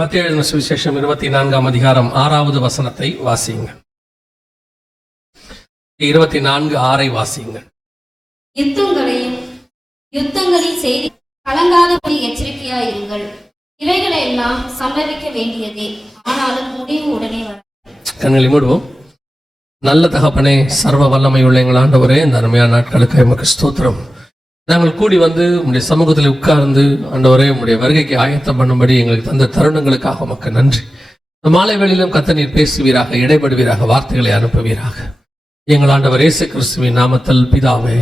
மத்தேயு எழுதின சுவிசேஷம் 24ஆம் அதிகாரம் 6வது வசனத்தை வாசிங்க. 24:6 வாசிங்க. யுத்தங்களின் செய்தி கலங்காதபடி எச்சரிக்கையாயிருங்கள். இவைகளை எல்லாம் சம்பவிக்க வேண்டியதே, ஆனாலும் முடிவு உடனே வரும். கண்களை மூடுவோம். நல்ல தகப்பனே, சர்வ வல்லமை உள்ள எங்கள் ஆண்டவரே, இந்த அருமையான நாட்களுக்கு எமக்கு ஸ்தோத்திரம். நாங்கள் கூடி வந்து உங்களுடைய சமூகத்தில் உட்கார்ந்து ஆண்டவரே உங்களுடைய வருகைக்கு ஆயத்தம் பண்ணும்படி எங்களுக்கு தந்த தருணங்களுக்காக உமக்கு நன்றி. இந்த மாலை வேளையிலும் கர்த்தர் பேசுவீராக, இடைபடுவீராக, வார்த்தைகளை அனுப்புவீராக. எங்கள் ஆண்டவர் இயேசு கிறிஸ்துவின் நாமத்தில் பிதாவே,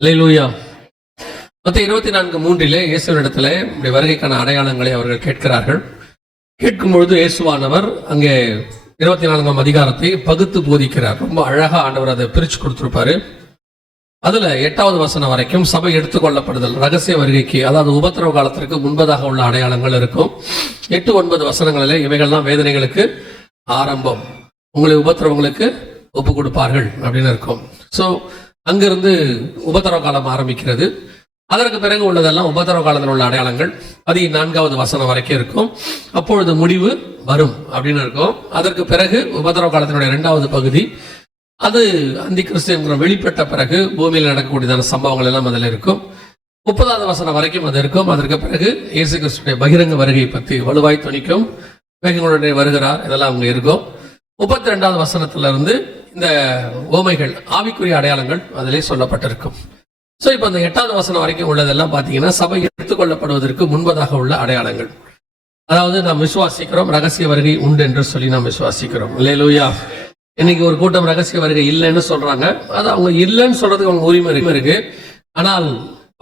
அல்லேலூயா. மத்தேயு 24:3 இயேசுவினிடத்துல உங்களுடைய வருகைக்கான அடையாளங்களை அவர்கள் கேட்கிறார்கள். கேட்கும் பொழுது இயேசுவானவர் அங்கே 24ஆம் அதிகாரத்தை பகுத்து போதிக்கிறார். ரொம்ப அழகா ஆண்டவர் அதை பிரிச்சு கொடுத்திருப்பாரு. அதுல 8வது வசனம் வரைக்கும் சபை எடுத்துக்கொள்ளப்படுதல், ரகசிய வருகைக்கு, அதாவது உபத்திரவ காலத்திற்கு முன்பதாக உள்ள அடையாளங்கள் இருக்கும். 8-9 வசனங்களிலே இவைகள்லாம் வேதனைகளுக்கு ஆரம்பம், உங்களை உபத்திரவங்களுக்கு ஒப்பு கொடுப்பார்கள் அப்படின்னு இருக்கும். ஸோ அங்கிருந்து உபத்திரவ காலம் ஆரம்பிக்கிறது. அதற்கு பிறகு உள்ளதெல்லாம் உபத்திரவ காலத்தில் உள்ள அடையாளங்கள் 14வது வசனம் வரைக்கும் இருக்கும். அப்பொழுது முடிவு வரும் அப்படின்னு இருக்கும். அதற்கு பிறகு உபத்திரவ காலத்தினுடைய 2வது பகுதி, அது அந்தி கிறிஸ்து என்கிற வெளிப்பட்ட பிறகு பூமியில் நடக்கக்கூடியதான சம்பவங்கள் எல்லாம் அதில் இருக்கும். 30வது வசனம் வரைக்கும் அது இருக்கும். அதற்கு பிறகு இயேசு கிறிஸ்துடைய பகிரங்க வருகை பற்றி வலுவாய் துணிக்கும், வேகங்களுடைய வருகிறார், இதெல்லாம் அவங்க இருக்கும். 32வது வசனத்துல இருந்து இந்த ஓமைகள், ஆவிக்குரிய அடையாளங்கள் அதிலே சொல்லப்பட்டிருக்கும். ஸோ இப்போ இந்த 8வது வசனம் வரைக்கும் உள்ளதெல்லாம் பார்த்தீங்கன்னா சபை எடுத்துக்கொள்ளப்படுவதற்கு முன்பதாக உள்ள அடையாளங்கள். அதாவது நாம் விசுவாசிக்கிறோம், ரகசிய வருகை உண்டு என்று சொல்லி நாம் விசுவாசிக்கிறோம். அல்லேலூயா. இன்னைக்கு ஒரு கூட்டம் ரகசிய வருகை இல்லைன்னு சொல்றாங்க. அது அவங்க இல்லைன்னு சொல்றதுக்கு அவங்க உரிமை இருக்கு. ஆனால்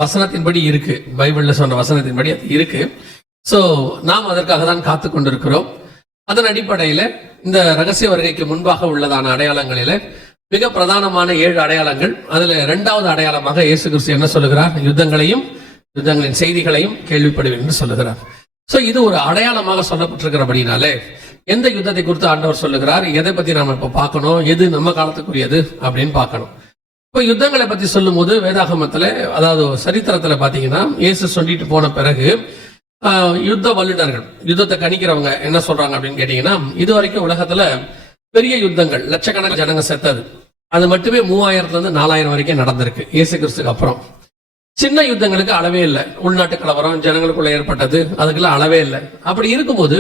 வசனத்தின்படி இருக்கு, பைபிள்ல சொன்ன வசனத்தின்படி அது இருக்கு. ஸோ நாம் அதற்காக தான் காத்து கொண்டிருக்கிறோம். அதன் அடிப்படையில இந்த ரகசிய வருகைக்கு முன்பாக உள்ளதான அடையாளங்களில மிக பிரதானமான 7 அடையாளங்கள். அதுல 2வது அடையாளமாக இயேசு கிறிஸ்து என்ன சொல்லுகிறார்? யுத்தங்களின் செய்திகளையும் கேள்விப்படுவேன் என்று சொல்லுகிறார். ஸோ இது ஒரு அடையாளமாக சொல்லப்பட்டிருக்கிறபடினாலே எந்த யுத்தத்தை குறித்து ஆண்டவர் சொல்லுகிறார், எதை பத்தி நாம இப்ப பார்க்கணும், எது நம்ம காலத்துக்குரியது அப்படின்னு பார்க்கணும். இப்போ யுத்தங்களை பத்தி சொல்லும் போது வேதாகமத்துல, அதாவது சரித்திரத்துல பாத்தீங்கன்னா இயேசு சொல்லிட்டு போன பிறகு யுத்த வல்லுநர்கள், யுத்தத்தை கணிக்கிறவங்க என்ன சொல்றாங்க அப்படின்னு கேட்டீங்கன்னா, இது வரைக்கும் உலகத்துல பெரிய யுத்தங்கள் லட்சக்கணக்கான ஜனங்க செத்தது அது மட்டுமே 3000 4000 வரைக்கும் நடந்திருக்கு இயேசு கிறிஸ்துக்கு அப்புறம். சின்ன யுத்தங்களுக்கு அளவே இல்லை. உள்நாட்டு கலவரம் ஜனங்களுக்குள்ள ஏற்பட்டது, அதுக்கெல்லாம் அளவே இல்லை. அப்படி இருக்கும்போது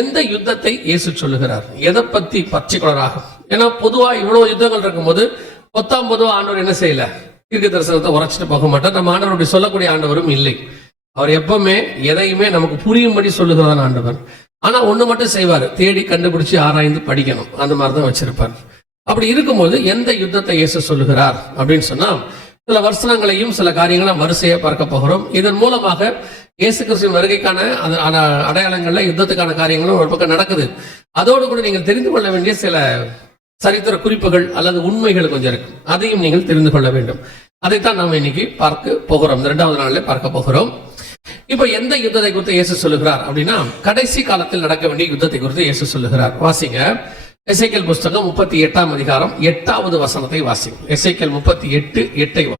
எந்த யுத்தத்தை இயேசு சொல்லுகிறார், எதை பத்தி பர்டிகுலராகும்? ஏன்னா பொதுவா இவ்வளவு யுத்தங்கள் இருக்கும்போது பொதுவா ஆண்டவர் என்ன செய்யல, தீர்க்க தரிசனத்தை உரைச்சிட்டு போக மாட்டார். நம்ம ஆண்டவர் அப்படி சொல்லக்கூடிய ஆண்டவரும் இல்லை. அவர் எப்பவுமே எதையுமே நமக்கு புரியும்படி சொல்லுகிறதான் ஆண்டவர். ஆனா ஒண்ணு மட்டும் செய்வார், தேடி கண்டுபிடிச்சு ஆராய்ந்து படிக்கணும், அந்த மாதிரிதான் வச்சிருப்பார். அப்படி இருக்கும்போது எந்த யுத்தத்தை இயேசு சொல்லுகிறார் அப்படின்னு சொன்னா, சில வசனங்களையும் சில காரியங்களும் வரிசையை பார்க்க போகிறோம். இதன் மூலமாக இயேசு கிறிஸ்துவின் வருகைக்கான அடையாளங்கள்ல யுத்தத்துக்கான காரியங்களும் ஒரு பக்கம் நடக்குது. அதோடு கூட நீங்கள் தெரிந்து கொள்ள வேண்டிய சில சரித்திர குறிப்புகள் அல்லது உண்மைகள் கொஞ்சம் இருக்கு, அதையும் நீங்கள் தெரிந்து கொள்ள வேண்டும். அதைத்தான் நாம் இன்னைக்கு பார்க்க போகிறோம், 2வது நாளில் பார்க்க போகிறோம். இப்ப எந்த யுத்தத்தை குறித்து இயேசு சொல்லுகிறார் அப்படின்னா, கடைசி காலத்தில் நடக்க வேண்டிய யுத்தத்தை குறித்து இயேசு சொல்லுகிறார். வாசிங்க, எசேக்கியேல் புஸ்தகம் 38ஆம் அதிகாரம் 8வது வசனத்தை வாசிங்க. எசேக்கியேல் 38:8.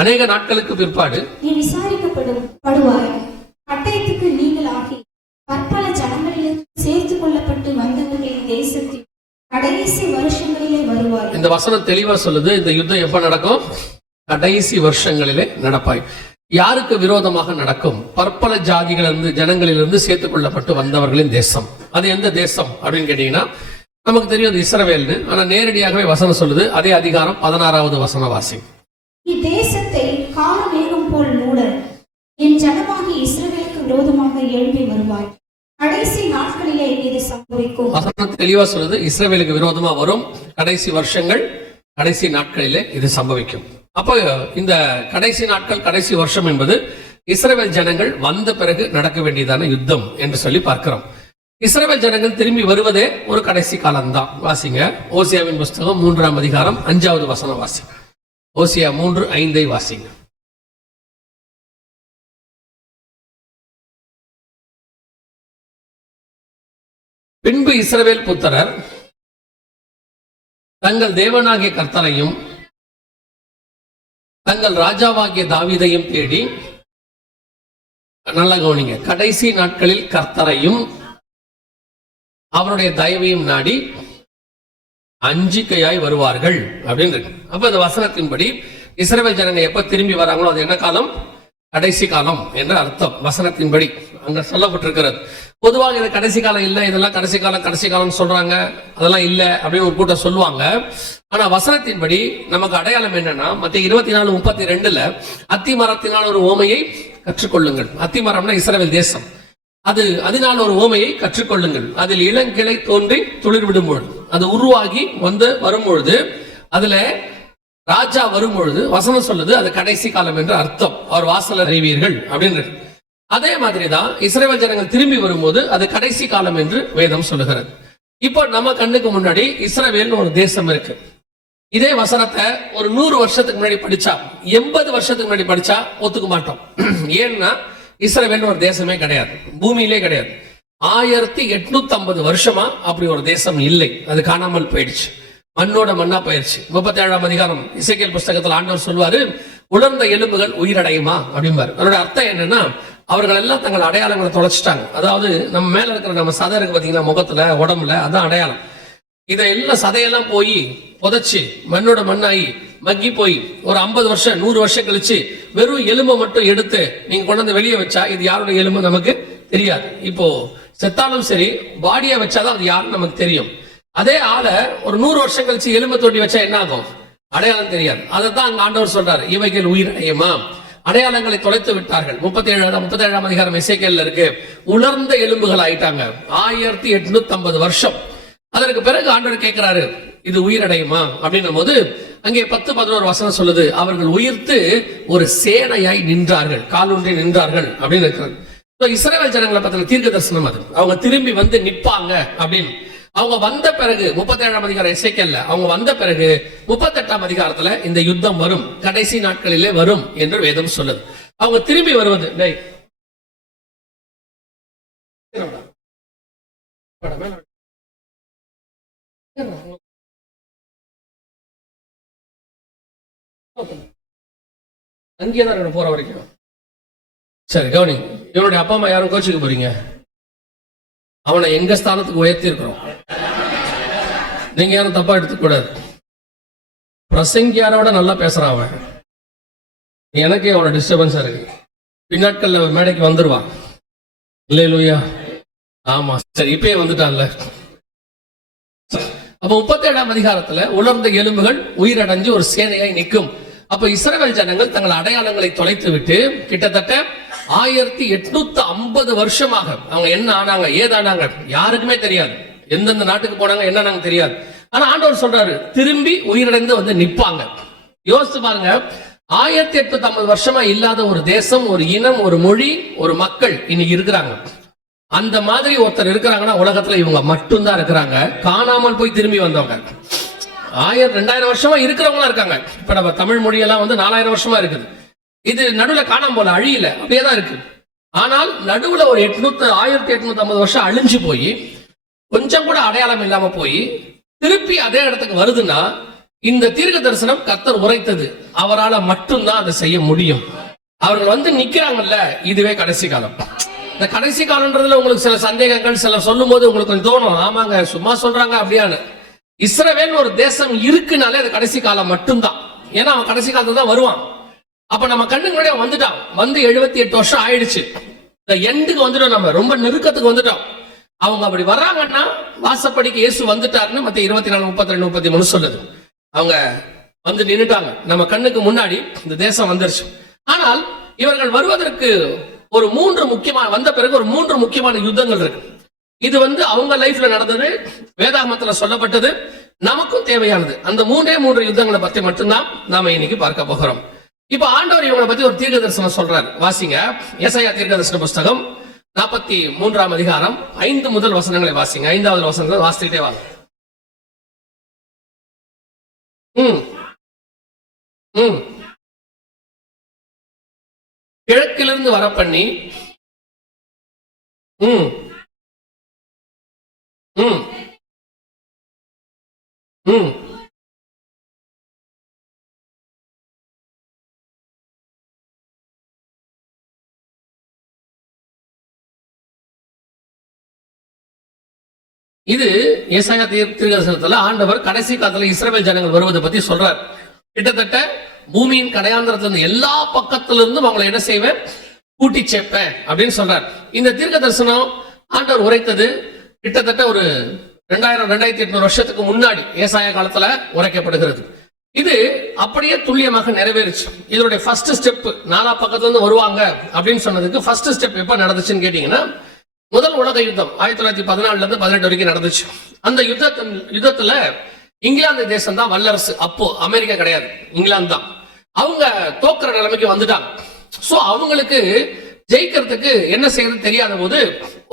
அநேக நாட்களுக்கு பிற்பாடு நீ விசாரிக்கப்படுவாய், பட்டயத்துக்கு நீங்கள் ஆகி பற்பல ஜனங்களில் சேர்த்து கொள்ளப்பட்டு வந்தவர்களின் தேசத்தில் கடைசி வருஷங்களிலே வருவாய். இந்த வசனம் தெளிவா சொல்லுது, இந்த யுத்தம் எப்ப நடக்கும்? கடைசி வருஷங்களிலே நடப்பாய். யாருக்கு விரோதமாக நடக்கும்? பற்பல ஜாதிகளிலிருந்து, ஜனங்களிலிருந்து சேர்த்துக் கொள்ளப்பட்டு வந்தவர்களின் தேசம். அது எந்த தேசம் அப்படின்னு கேட்டீங்கன்னா, நமக்கு தெரியும் அது இஸ்ரவேல்னு. ஆனா நேரடியாகவே வசனம் சொல்லுது. அதே அதிகாரம் 16வது வசனம் வாசி. இத்தேசத்தை காலமேகம் போல் மூட என் ஜனமாகி இஸ்ரவேலுக்கு விரோதமாக எழும்பி வருவாய். கடைசி நாட்களிலே இது சம்பவிக்கும். வசனம் தெளிவா சொல்லுது, இஸ்ரவேலுக்கு விரோதமா வரும் கடைசி வருஷங்கள், கடைசி நாட்களிலே இது சம்பவிக்கும். அப்போ இந்த கடைசி நாட்கள், கடைசி வருஷம் என்பது இஸ்ரவேல் ஜனங்கள் வந்த பிறகு நடக்க வேண்டியதான யுத்தம் என்று சொல்லி பார்க்கிறோம். இஸ்ரவேல் ஜனங்கள் திரும்பி வருவதே ஒரு கடைசி காலம்தான். வாசிங்க, ஓசியாவின் புஸ்தகம் 3ஆம் அதிகாரம் 5வது வசனம் வாசிங்க. ஓசியா 3:5 வாசிங்க. பின்பு இஸ்ரவேல் புத்திரர் தங்கள் தேவனாகிய கர்த்தரையும் தங்கள் ராஜாவாகிய தாவீதையும் தேடி நல்லா கவனிங்க. கடைசி நாட்களில் கர்த்தரையும் அவருடைய தயவையும் நாடி அஞ்சிக்கையாய் வருவார்கள் அப்படின்னு இருக்கு. அப்ப இந்த வசனத்தின்படி இஸ்ரவேல் ஜனங்க எப்ப திரும்பி வராங்களோ அது என்ன காலம்? கடைசி காலம் என்று அர்த்தம். வசனத்தின்படி அங்க சொல்லப்பட்டிருக்கிறது. பொதுவாக இது கடைசி காலம் இல்லை, இதெல்லாம் கடைசி காலம் சொல்றாங்க, அதெல்லாம் இல்லை அப்படின்னு ஒரு கூட்டம் சொல்லுவாங்க. ஆனா வசனத்தின்படி நமக்கு அடையாளம் என்னன்னா, மத்திய 24:32 அத்தி மரத்தினால் ஒரு ஓமையை கற்றுக்கொள்ளுங்கள். அத்தி மரம்னா இஸ்ரவேல் தேசம். அதனால் ஒரு ஓமையை கற்றுக்கொள்ளுங்கள். அதில் இளங்கிளை தோன்றி துளிர் விடும்பொழுது, அது உருவாகி வரும்பொழுது, அதுல ராஜா வரும்பொழுது வசனம் சொல்லுது அது கடைசி காலம் என்று அர்த்தம். அவர் வாசல் அறிவீர்கள் அப்படின்னு. அதே மாதிரிதான் இஸ்ரவேல் ஜனங்கள் திரும்பி வரும்போது அது கடைசி காலம் என்று வேதம் சொல்லுகிறது. இப்போ நம்ம கண்ணுக்கு முன்னாடி இஸ்ரவேல்னு ஒரு தேசம் இருக்கு. இதே வசனத்தை ஒரு 100 வருஷத்துக்கு முன்னாடி படிச்சா, 80 வருஷத்துக்கு முன்னாடி படிச்சா ஒத்துக்க மாட்டோம். ஏன்னா இஸ்ரவேல் ஒரு தேசமே கிடையாது, பூமியிலே கிடையாது. 1850 வருஷமா அப்படி ஒரு தேசம் இல்லை, அது காணாமல் போயிடுச்சு, மண்ணோட மண்ணா போயிடுச்சு. 37ஆம் அதிகாரம் இசைக்கேல் புஸ்தகத்தில் ஆண்டவர் சொல்வாரு, உலர்ந்த எலும்புகள் உயிரடையுமா அப்படிம்பாரு. அதோட அர்த்தம் என்னன்னா, அவர்கள் எல்லாம் தங்கள் அடையாளங்களை தொலைச்சிட்டாங்க. அதாவது நம்ம மேல இருக்கிற நம்ம சதை இருக்கு பாத்தீங்கன்னா, முகத்துல உடம்புல, அதான் அடையாளம். இதெல்லாம் சதையெல்லாம் போய் புதைச்சு மண்ணோட மண்ணாயி மக்கி போய் ஒரு 50 வருஷம் 100 வருஷம் கழிச்சு வெறும் எலும்பை மட்டும் எடுத்து நீங்க கொண்டு வந்து வெளியே வச்சா இது யாருடைய எலும்பு நமக்கு தெரியாது. இப்போ செத்தாலும் சரி, பாடியா வச்சாதான் அது யாருன்னு நமக்கு தெரியும். அதே ஆளை ஒரு 100 வருஷம் கழிச்சு எலும்பை தோண்டி வச்சா என்ன ஆகும்? அடையாளம் தெரியாது. அதைத்தான் அங்க ஆண்டவர் சொல்றாரு, இவைகள் உயிர் அடையுமா, அடையாளங்களை தொலைத்து விட்டார்கள். 37ஆம் அதிகாரம் எசேக்கியேல்ல இருக்கு. உலர்ந்த எலும்புகள் ஆயிட்டாங்க. 1850 வருஷம். அதற்கு பிறகு ஆண்டவர் கேட்கிறாரு, இது உயிரடையுமா அப்படின்னும் போது அங்கே 10-11 வசனம் சொல்லுது, அவர்கள் உயிர்த்து ஒரு சேனையாய் நின்றார்கள், காலூன்றி நின்றார்கள் அப்படின்னு இருக்கிறது. இஸ்ரவேல் ஜனங்களை பத்தின தீர்க்க தரிசனம் அது. அவங்க திரும்பி வந்து நிப்பாங்க அப்படின்னு. அவங்க வந்த பிறகு 37ஆம் அதிகாரம் எசேக்கியேல்ல அவங்க வந்த பிறகு 38ஆம் அதிகாரத்துல இந்த யுத்தம் வரும், கடைசி நாட்களிலே வரும் என்று வேதம் சொல்லுது. அவங்க திரும்பி வருவது அங்கேதான் போற வரைக்கும். சரி கவனி, இவனுடைய அப்பா அம்மா யாரும் கோச்சுக்க போறீங்க? அவனை எங்க ஸ்தானத்துக்கு உயர்த்தி இருக்கிறோம், நீங்க யாரும் தப்பா எடுத்துக்க கூடாது. பிரசங்கியாரோட நல்லா பேசுறான் அவன். எனக்கே அவனோட டிஸ்டர்பன்ஸா இருக்கு. பின்னாட்கள்ல மேடைக்கு வந்துருவான். இல்லையா? ஆமா, சரி இப்பயே வந்துட்டான்ல. அப்ப 37ஆம் அதிகாரத்துல உலர்ந்த எலும்புகள் உயிரடைஞ்சு ஒரு சேனையாய் நிற்கும். அப்ப இஸ்ரவேல் ஜனங்கள் தங்கள் அடையாளங்களை தொலைத்து விட்டு கிட்டத்தட்ட 1850 வருஷமாக அவங்க என்ன ஆனாங்க, ஏதானாங்க யாருக்குமே தெரியாது. எந்தெந்த நாட்டுக்கு போனாங்க என்ன தெரியாது. ஆனா ஆண்டவர் சொல்றாரு, திரும்பி உயிரிழந்து வந்து நிப்பாங்க. யோசிச்சு பாருங்க, 1850 வருஷமா இல்லாத ஒரு தேசம், ஒரு இனம், ஒரு மொழி, ஒரு மக்கள் இன்னைக்கு இருக்கிறாங்க. அந்த மாதிரி ஒருத்தர் இருக்கிறாங்கன்னா உலகத்துல இவங்க மட்டும்தான் இருக்கிறாங்க. காணாமல் போய் திரும்பி வந்தவங்க 1000-2000 வருஷமா இருக்கிறவங்களா இருக்காங்க. இப்ப நம்ம தமிழ் மொழியெல்லாம் வந்து 4000 வருஷமா இருக்குது. இது நடுவுல காணாம போல, அழியல, அப்படியேதான் இருக்கு. ஆனால் நடுவுல ஒரு 1850 வருஷம் அழிஞ்சு போய் கொஞ்சம் கூட அடையாளம் இல்லாம போய் திருப்பி அதே இடத்துக்கு வருதுன்னா, இந்த தீர்க்க தரிசனம் கர்த்தர் உரைத்தது, அவரால் மட்டும்தான் அதை செய்ய முடியும். அவர்கள் வந்து நிக்கிறாங்கல்ல, இதுவே கடைசி காலம். இந்த கடைசி காலம்ன்றதுல உங்களுக்கு சில சந்தேகங்கள், சில சொல்லும் போது உங்களுக்கு கொஞ்சம் தோணும், ஆமாங்க சும்மா சொல்றாங்க அப்படியான்னு. இஸ்ரவேல் ஒரு தேசம் இருக்குனாலே அது கடைசி காலம் மட்டும்தான். ஏன்னா அவன் கடைசி காலத்துல தான் வருவான். அப்ப நம்ம கண்ணுக்கு முன்னாடி வந்துட்டான். வந்து 78 வருஷம் ஆயிடுச்சு. இந்த எண்டுக்கு வந்துட்டோம், நம்ம ரொம்ப நெருக்கத்துக்கு வந்துட்டோம். அவங்க அப்படி வர்றாங்கன்னா வாசப்படிக்கு இயேசு வந்துட்டாருன்னு மத்திய 24:32-33 சொல்லுது. அவங்க வந்து நின்னுட்டாங்க நம்ம கண்ணுக்கு முன்னாடி, இந்த தேசம் வந்துருச்சு. ஆனால் இவர்கள் வருவதற்கு ஒரு 3 முக்கியமான, வந்த பிறகு ஒரு 3 முக்கியமான யுத்தங்கள் இருக்கு. இது வந்து அவங்க லைஃப்ல நடந்தது, வேதாகமத்துல சொல்லப்பட்டது, நமக்கும் தேவையானது. அந்த 3 யுத்தங்களை பத்தி மட்டும்தான் நாம இன்னைக்கு பார்க்க போகிறோம். இப்ப ஆண்டவர் இவங்களை பத்தி ஒரு தீர்க்க தரிசனம் சொல்றாரு. வாசிங்க, ஏசாயா தீர்க்க தரிசன புஸ்தகம் 43ஆம் அதிகாரம் 5 முதல் வசனங்களை வாசிங்க. 5வது வசனத்தை வாசிக்கிட்டே வாங்க. கிழக்கிலிருந்து வர பண்ணி இது ஏசாயா தீர்க்கதரிசனத்துல ஆண்டவர் கடைசி காலத்துல இஸ்ரவேல் ஜனங்கள் வருவதை பத்தி சொல்றார். கிட்டத்தட்ட பூமியின் கடையாந்திரத்துல இருந்து எல்லா பக்கத்துல இருந்தும் அவங்களை என்ன செய்வேன், கூட்டி சேர்ப்பேன் அப்படின்னு சொல்றார். இந்த தீர்க்க தரிசனம் ஆண்டவர் உரைத்தது கிட்டத்தட்ட ஒரு 2800 வருஷத்துக்கு முன்னாடி ஏசாயா காலத்துல உரைக்கப்படுகிறது. இது அப்படியே துல்லியமாக நிறைவேறுச்சு. இதனுடைய ஃபர்ஸ்ட் ஸ்டெப், நாலா பக்கத்துல இருந்து வருவாங்க அப்படின்னு சொன்னதுக்கு ஃபர்ஸ்ட் ஸ்டெப் எப்ப நடந்துச்சுன்னு கேட்டீங்கன்னா, முதல் உலக யுத்தம் 1914 இருந்து 18 வரைக்கும் நடந்துச்சு. அந்த யுத்தத்துல இங்கிலாந்து தேசம் தான் வல்லரசு. அப்போ அமெரிக்கா கிடையாது, இங்கிலாந்து தான். அவங்க தோக்குற நிலைமைக்கு வந்துட்டாங்க. சோ அவங்களுக்கு ஜெயிக்கிறதுக்கு என்ன செய்யறது தெரியாத போது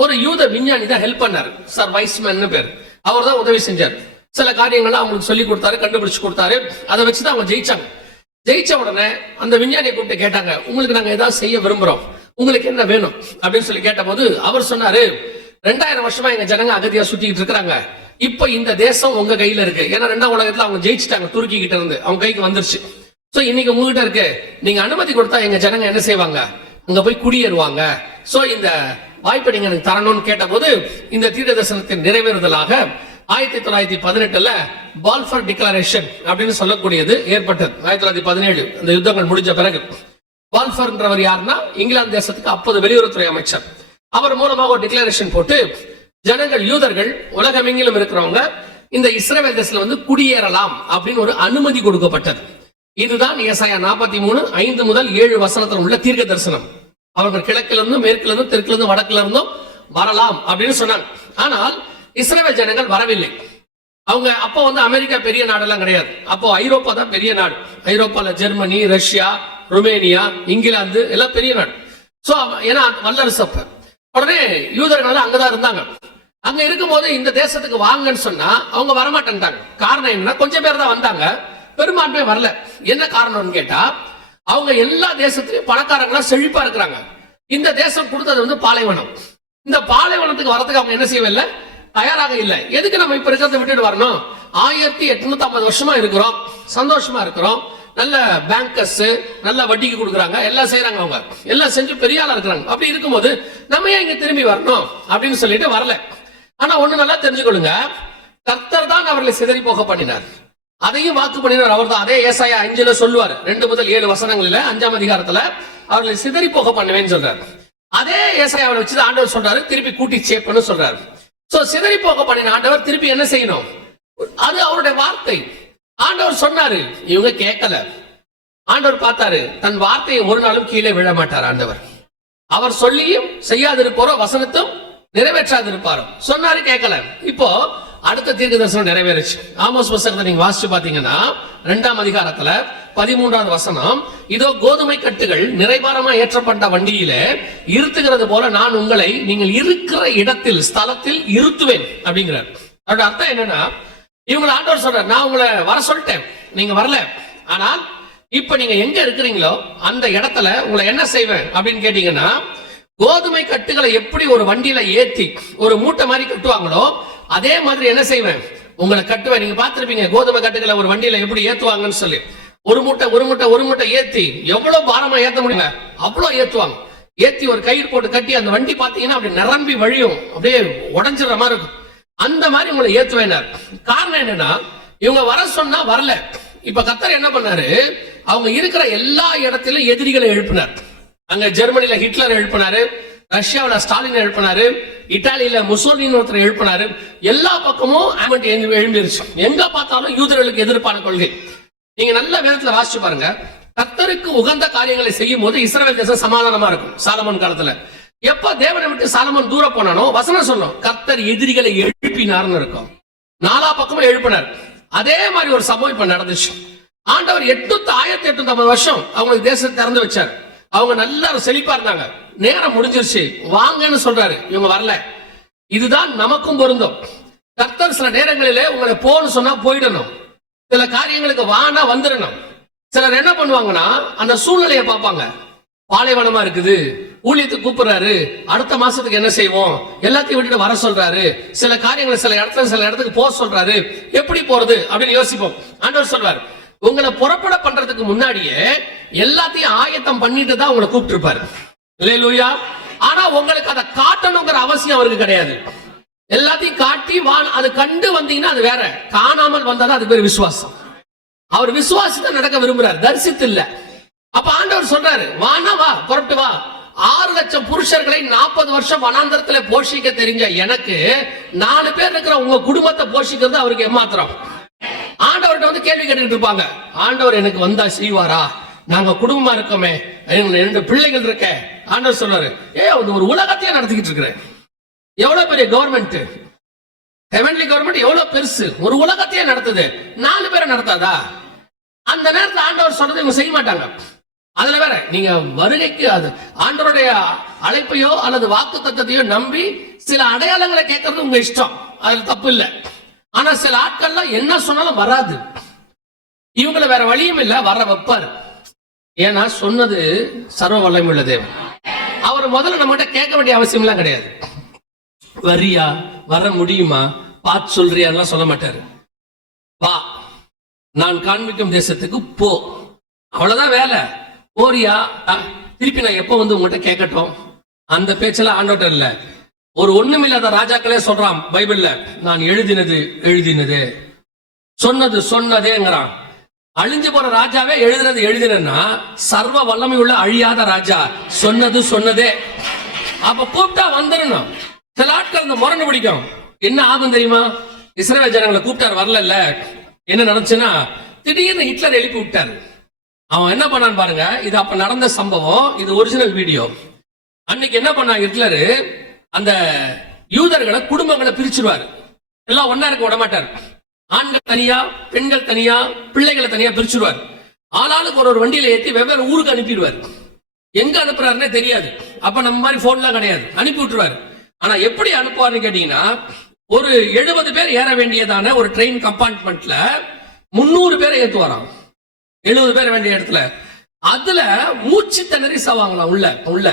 ஒரு யூத விஞ்ஞானி தான் ஹெல்ப் பண்ணாரு. சார் வைஸ்மேன் பேர். அவர் தான் உதவி செஞ்சார். சில காரியங்கள்லாம் அவங்களுக்கு சொல்லி கொடுத்தாரு, கண்டுபிடிச்சு கொடுத்தாரு. அதை வச்சுதான் அவங்க ஜெயிச்சாங்க. ஜெயிச்ச உடனே அந்த விஞ்ஞானியை கூப்பிட்டு கேட்டாங்க, உங்களுக்கு நாங்க ஏதாவது செய்ய விரும்புறோம், உங்களுக்கு என்ன வேணும் அப்படின்னு சொல்லி கேட்ட போது அவர் சொன்னாரு, 2000 வருஷமா எங்க ஜனங்க அகதியா சுத்திட்டு இருக்காங்க. இப்ப இந்த தேசம் உங்க கையில இருக்கு. ஏன்னா 2ஆம் உலகத்துல அவங்க ஜெயிச்சுட்டாங்க, துருக்கி கிட்ட இருந்து அவங்க கைக்கு வந்துருச்சு. சோ இன்னைக்கு உங்ககிட்ட இருக்கு, நீங்க அனுமதி கொடுத்தா எங்க ஜனங்க என்ன செய்வாங்க, அங்க போய் குடியேறுவாங்க. சோ இந்த வாய்ப்பை நீங்க எனக்கு தரணும்னு கேட்ட போது இந்த தீர்க்க தரிசனத்தின் நிறைவேறுதலாக 1918 பால்ஃபர் டிக்ளரேஷன் அப்படின்னு சொல்லக்கூடியது ஏற்பட்டது. 1917 இந்த யுத்தங்கள் முடிஞ்ச பிறகு பால்ஃபர்ன்றவர் யாருன்னா இங்கிலாந்து தேசத்துக்கு அப்போது வெளியுறவுத்துறை அமைச்சர். அவர் மூலமாக ஒரு டிக்ளரேஷன் போட்டு ஜனங்கள் யூதர்கள் உலகமெங்கிலும் இருக்கிறவங்க இந்த இஸ்ரவேல் தேசத்துல வந்து குடியேறலாம் அப்படின்னு ஒரு அனுமதி கொடுக்கப்பட்டது. இதுதான் ஏசாயா 43 5 முதல் 7 வசனத்தில் உள்ள தீர்க்க தரிசனம். அவர்கள் கிழக்கில இருந்தும் மேற்குல இருந்தும் தெற்குல இருந்தும் வடக்குல இருந்தும் வரலாம் அப்படின்னு சொன்னாங்க. ஆனால் இஸ்ரவேல் ஜனங்கள் வரவில்லை. அவங்க அப்போ வந்து அமெரிக்கா பெரிய நாடெல்லாம் கிடையாது. அப்போ ஐரோப்பா தான் பெரிய நாடு. ஐரோப்பால ஜெர்மனி, ரஷ்யா, ருமேனியா, இங்கிலாந்து எல்லாம் பெரிய நாடு. சோ ஏன்னா வல்லரசு. அப்ப உடனே யூதர்கள் அங்கதான் இருந்தாங்க. அங்க இருக்கும் போது இந்த தேசத்துக்கு வாங்கன்னு சொன்னா அவங்க வரமாட்டேன்ட்டாங்க. காரணம் என்ன, கொஞ்சம் பேர் தான் வந்தாங்க, பெரும்பான்மை வரல. என்ன காரணம்னு கேட்டா, அவங்க எல்லா தேசத்திலையும் பணக்காரங்களா செழிப்பா இருக்கிறாங்க. இந்த தேசம் கொடுத்தது வந்து பாலைவனம். இந்த பாலைவனத்துக்கு வரதுக்கு அவங்க என்ன செய்யவில்லை, தயாராக இல்லை. எதுக்கு நம்ம இப்ப இருக்கிறத விட்டுட்டு வரணும்? 1850 வருஷமா இருக்கிறோம், சந்தோஷமா இருக்கிறோம், நல்ல பேங்கர்ஸ் நல்ல வட்டிக்கு கொடுக்குறாங்க, எல்லாம் செய்யறாங்க, அவங்க எல்லாம் செஞ்சு பெரிய ஆளா இருக்கிறாங்க. அப்படி இருக்கும்போது நம்ம ஏன் இங்க திரும்பி வரணும் அப்படின்னு சொல்லிட்டு வரல. ஆனா ஒண்ணு நல்லா தெரிஞ்சுக்கொள்ளுங்க, கர்த்தர் தான் அவர்களை சிதறி போக பண்ணினார். அதையும் வாக்கு பண்ணினார் அவர் தான். அதே ஏசாயா 5 சொல்லுவார், 2 முதல் 7 வசனங்களில் 5ஆம் அதிகாரத்துல அவர்களை சிதறி போக பண்ணுவேன்னு சொல்றாரு. அதே ஏசாயாவை வச்சு ஆண்டவர் சொல்றாரு, திருப்பி கூட்டி சேர்ப்பன்னு சொல்றாரு. சோ சிதறி போக பண்ணின ஆண்டவர் திருப்பி என்ன செய்யணும், அது அவருடைய வார்த்தை. ஆண்டவர் சொன்னாரு, இவங்க கேட்கல. ஆண்டவர் பார்த்தாரு, தன் வார்த்தையை ஒரு நாளும் கீழே விழ மாட்டார் ஆண்டவர். அவர் சொல்லியும் செய்யாதிருப்பாரோ, வசனத்தும் நிறைவேற்றாதிருப்பாரோ. சொன்னாரு, கேட்கல. இப்போ அடுத்த தீர்க்க தரிசனம் நிறைவேறுச்சு. ஆமோஸ் புத்தகத்தை நீங்க வாசிச்சு பாத்தீங்கன்னா 2ஆம் அதிகாரத்துல 13வது வசனம், இதோ கோதுமை கட்டுகள் நிறைவாரமா ஏற்றப்பட்ட வண்டியில இருத்துகிறது போல நான் உங்களை நீங்கள் இருக்கிற இடத்தில் ஸ்தலத்தில் இருத்துவேன் அப்படிங்கிறார். அதோட அர்த்தம் என்னன்னா, இவங்களை ஆண்டவர் சொல்றார், நான் உங்களை வர சொல்லிட்டேன், நீங்க வரல. ஆனால் இப்ப நீங்க எங்க இருக்கிறீங்களோ அந்த இடத்துல உங்களை என்ன செய்வேன் அப்படின்னு கேட்டீங்கன்னா, கோதுமை கட்டுகளை எப்படி ஒரு வண்டியில ஏத்தி ஒரு மூட்டை மாதிரி கட்டுவாங்களோ அதே மாதிரி என்ன செய்வேன், உங்களை கட்டுவேன். நீங்க பார்த்திருப்பீங்க கோதுமை கட்டுகளை ஒரு வண்டியில எப்படி ஏத்துவாங்கன்னு சொல்லி. ஒரு மூட்டை ஏத்தி எவ்வளவு பாரமா ஏத்த முடியல அவ்வளவு ஏத்துவாங்க. ஏத்தி ஒரு கயிறு போட்டு கட்டி அந்த வண்டி பாத்தீங்கன்னா அப்படி நிரம்பி வழியும், அப்படியே உடஞ்சிடுற மாதிரி இருக்கும். அந்த மாதிரி உங்களை ஏத்துவேனார். காரணம் என்னன்னா, இவங்க வர சொன்னா வரல. இப்ப கர்த்தர் என்ன பண்ணாரு, அவங்க இருக்கிற எல்லா இடத்திலும் எதிரிகளை எழுப்பினார். அங்க ஜெர்மனில ஹிட்லர் எழுப்பினாரு, ரஷ்யாவில ஸ்டாலின் எழுப்பினாரு, இத்தாலியில முசோலினி ஒருத்தர் எழுப்பினாரு. எல்லா பக்கமும் எழும்பிருச்சு. எங்க பார்த்தாலும் யூதர்களுக்கு எதிர்ப்பான கொள்கை. நீங்க நல்ல வேதத்துல வாசிச்சு பாருங்க, கர்த்தருக்கு உகந்த காரியங்களை செய்யும் போது இஸ்ரவேல் தேசம் சமாதானமா இருக்கும். சாலமோன் காலத்துல எப்ப தேவனை விட்டு சாலமோன் தூர போனானோ வசனம் சொன்னோம், கர்த்தர் எதிரிகளை எழுப்பினார்னு இருக்கும். நாலா பக்கமும் எழுப்பினார். அதே மாதிரி ஒரு சம்பவம் இப்ப நடந்துச்சு. ஆண்டவர் 1850 வருஷம் அவங்களுக்கு தேசத்தை திறந்து வச்சார். அவங்க நல்லா செழிப்பா இருந்தாங்க. நேரம் முடிஞ்சிருச்சு, வாங்கன்னு சொல்றாரு, இவங்க வரல. இதுதான் நமக்கும் பொருந்தும். கர்த்தர் சில நேரங்களிலே உங்களை போன்னு சொன்னா போயிடணும், சில காரியங்களுக்கு வானா வந்துடணும். சிலர் என்ன பண்ணுவாங்கன்னா, அந்த சூழ்நிலையை பார்ப்பாங்க. பாலைவனமா இருக்குது, ஊழியத்துக்கு கூப்பிடுறாரு, அடுத்த மாசத்துக்கு என்ன செய்வோம், எல்லாத்தையும் விட்டுட்டு வர சொல்றாரு, சில காரியங்களை சில இடத்துக்கு போக சொல்றாரு, எப்படி போறது அப்படின்னு யோசிப்போம். ஆண்டவர் சொல்வார், உங்களை புறப்பட பண்றதுக்கு முன்னாடியே எல்லாத்தையும் ஆயத்தம் பண்ணிட்டு தான் உங்களை கூப்பிட்டு இருப்பாரு. அல்லேலூயா. ஆனா உங்களுக்கு அதை காட்டணுங்கிற அவசியம் அவருக்கு கிடையாது. எல்லாத்தையும் காட்டி அது கண்டு வந்தீங்கன்னா அது வேற, காணாமல் வந்தாதான் அது பேர் விசுவாசம். அவர் விசுவாசத்தை நடக்க விரும்புறாரு, தரிசித்து இல்ல. அப்ப ஆண்டவர் சொல்றாரு, வானா வா, புறப்பட்டு வா. 6 லட்சம் புருஷர்களை 40 வருஷம் வனாந்தரத்துல போஷிக்க தெரிஞ்ச எனக்கு 4 பேர் இருக்கிற உங்க குடும்பத்தை போஷிக்கிறது அவருக்கு ஏமாத்திரம். ஆண்டவர்கிட்ட வந்து கேள்வி கேட்டுட்டு இருப்பாங்க, ஆண்டவர் எனக்கு வந்தா செய்வாரா, நாங்க குடும்பமா இருக்கோமே, 2 பிள்ளைகள் இருக்க. ஆண்டவர் சொல்றாரு, அது ஒரு உலகத்தையே நடத்திக்கிட்டு இருக்கிறேன். எவ்வளவு பெரிய கவர்மெண்ட், ஹெவன்லி கவர்மெண்ட் எவ்வளவு பெருசு, ஒரு உலகத்தையே நடத்துது, 4 பேரை நடத்தாதா? அந்த நேரத்தில் ஆண்டவர் சொன்னதை இவங்க செய்ய மாட்டாங்க. அதுல வேற நீங்க வருகைக்கு அது ஆண்டவருடைய அழைப்பையோ அல்லது வாக்கு தத்தத்தையோ நம்பி சில அடையாளங்களை கேட்கறது உங்க இஷ்டம், அதுல தப்பு இல்லை. ஆனா சில ஆட்கள்லாம் என்ன சொன்னாலும் வராது, இவங்கள வேற வழியும் இல்ல, வர வைப்பாரு. ஏன்னா சொன்னது சர்வ வல்லமை உள்ள தேவன். அவர் முதல்ல நம்ம கிட்ட கேட்க வேண்டிய அவசியம் எல்லாம் கிடையாது. வரியா, வர முடியுமா, பார்த்து சொல்றியா சொல்ல மாட்டாரு. வா, நான் காண்பிக்கும் தேசத்துக்கு போ, அவ்வளவுதான் வேலை. போறியா, திருப்பி நான் எப்ப வந்து உங்ககிட்ட கேட்கட்டும், அந்த பேச்செல்லாம் ஆண்டோட்ட இல்ல. ஒரு ஒண்ணுமில்லாத ராஜாக்களே சொல்றான் பைபிள்ல, நான் எழுதினது சொன்னது சொன்னதேங்கிறான். அழிஞ்சு போற ராஜாவே எழுதினதுன்னா சர்வ வல்லமை உள்ள அழியாத ராஜா சொன்னது சொன்னதே. அப்ப கூப்பிட்டா வந்துடணும். சில ஆட்கள் இந்த முரணு பிடிக்கும். என்ன ஆகும் தெரியுமா? இஸ்ரவேல் ஜனங்களை கூப்பிட்டார், வரல. என்ன நடந்துச்சுன்னா, திடீர்னு ஹிட்லர் எழுப்பி விட்டாரு. அவன் என்ன பண்ணான்னு பாருங்க, இது அப்ப நடந்த சம்பவம், இது ஒரிஜினல் வீடியோ. அன்னைக்கு என்ன பண்ணா ஹிட்லரு, அந்த யூதர்களை குடும்பங்களை பிரிச்சிருவாரு, எல்லாம் ஒன்னா இருக்க விட மாட்டார். ஆண்கள் தனியா, பெண்கள் தனியா, பிள்ளைகளை தனியா பிரிச்சிருவார். ஆளாளுக்கு ஒரு வண்டியில ஏற்றி வெவ்வேறு ஊருக்கு அனுப்பிடுவார். எங்க அனுப்புறாருன்னே தெரியாது. அப்ப நம்ம மாதிரி போன்லாம் கிடையாது, அனுப்பி விட்டுருவாரு. ஆனா எப்படி அனுப்புவார்னு கேட்டீங்கன்னா, ஒரு 70 பேர் ஏற வேண்டியதான ஒரு ட்ரெயின் கம்பார்ட்மெண்ட்ல 300 பேரை ஏத்துவாராம். 70 பேர் வேண்டிய இடத்துல அதுல மூச்சு திணறி சாவாங்களாம். உள்ள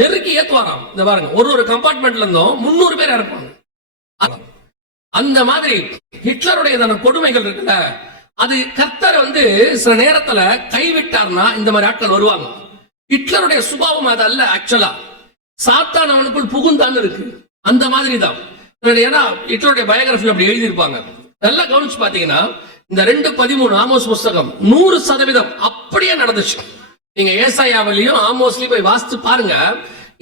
நெருக்கி ஏத்துவாராம். இந்த பாருங்க, ஒரு கம்பார்ட்மெண்ட்ல இருந்தும் 300 பேர் இறப்பாங்க. அந்த மாதிரி ஹிட்லருடைய கொடுமைகள் இருக்குல்ல, அது கர்த்தர் வந்து சில நேரத்துல கைவிட்டார்னா இந்த மாதிரி ஆட்கள் வருவாங்க. ஹிட்லருடைய சுபாவம் அது அல்ல. ஆக்சுவலா சாத்தான் அவனுக்குள் புகுந்தான்னு இருக்கு, அந்த மாதிரி தான். ஏன்னா ஹிட்லருடைய பயோகிராஃபி அப்படி எழுதியிருப்பாங்க. நல்லா கவனிச்சு பாத்தீங்கன்னா, இந்த 2:13 ஆமோஸ் புஸ்தகம் 100% அப்படியே நடந்துச்சு. நீங்க ஏசாயாவிலையும் ஆமோஸ்லயும் போய் வாசித்து பாருங்க.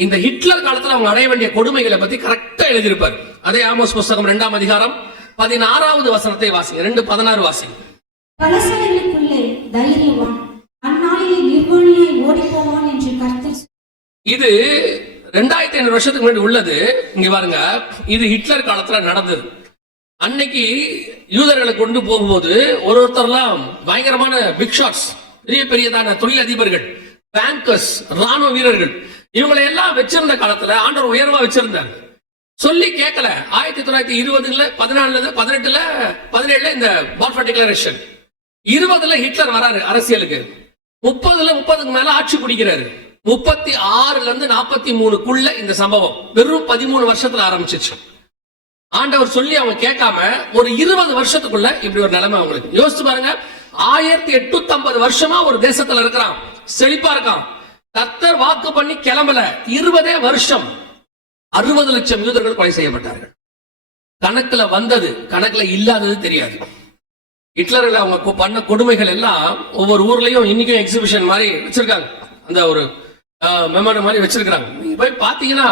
இந்த ஹிட்லர் காலத்துல அவங்க அடைய வேண்டிய கொடுமைகளை பத்தி கரெக்டா எழுதியிருப்பாரு. அதே ஆமோஸ் புஸ்தகம் 2ஆம் அதிகாரம் 16வது வசனத்தை வாசிங்க. 2:16 வாசிங்க. பலசாலிகளுக்குள்ளே தைரியவான், அந்நாளிலே நிர்வாணியாய் ஓடிப்போவான் என்று கர்த்தர். இது 2500 வருஷத்துக்கு முன்னாடி உள்ளது. இங்க பாருங்க, இது ஹிட்லர் காலத்துல நடந்தது. அன்னைக்கு யூதர்களை கொண்டு போகும்போது ஒருத்தர்லாம் பயங்கரமான பிக் ஷாட்ஸ், பெரிய பெரியதான தொழிலதிபர்கள், பேங்கர்ஸ், ராணுவ வீரர்கள், இவங்களை எல்லாம் வச்சிருந்த காலத்துல ஆண்டவர் உயர்வா வச்சிருந்தார். சொல்லி கேட்கல. 1920, 14, 18, 17 இந்த பால்ஃபோர் டிக்ளரேஷன். 20 ஹிட்லர் வராரு அரசியலுக்கு. 30க்கு மேல ஆட்சி பிடிக்கிறாரு. 36ல இருந்து 43க்குள்ள இந்த சம்பவம் வெறும் 13 வருஷத்துல ஆரம்பிச்சிச்சு. ஆண்டவர் சொல்லி அவங்க கேட்காம ஒரு 20 வருஷத்துக்குள்ள இப்படி ஒரு நிலைமை அவங்களுக்கு. யோசிச்சு பாருங்க, 1850 வருஷமா ஒரு தேசத்துல இருக்கிறான், செழிப்பா இருக்கான். கர்த்தர் வாக்கு பண்ணி கிளம்பல, 20 வருஷம் 60 லட்சம் யூதர்கள் கொலை செய்யப்பட்டார்கள். கணக்குல வந்தது, கணக்குல இல்லாதது தெரியாது. ஹிட்லர்கள் அவங்க பண்ண கொடுமைகள் எல்லாம் ஒவ்வொரு ஊர்லயும் இன்னைக்கும் எக்ஸிபிஷன் மாதிரி வச்சிருக்காங்க, அந்த ஒரு மெமரி மாதிரி வச்சிருக்காங்க. நீங்க போய் பாத்தீங்கன்னா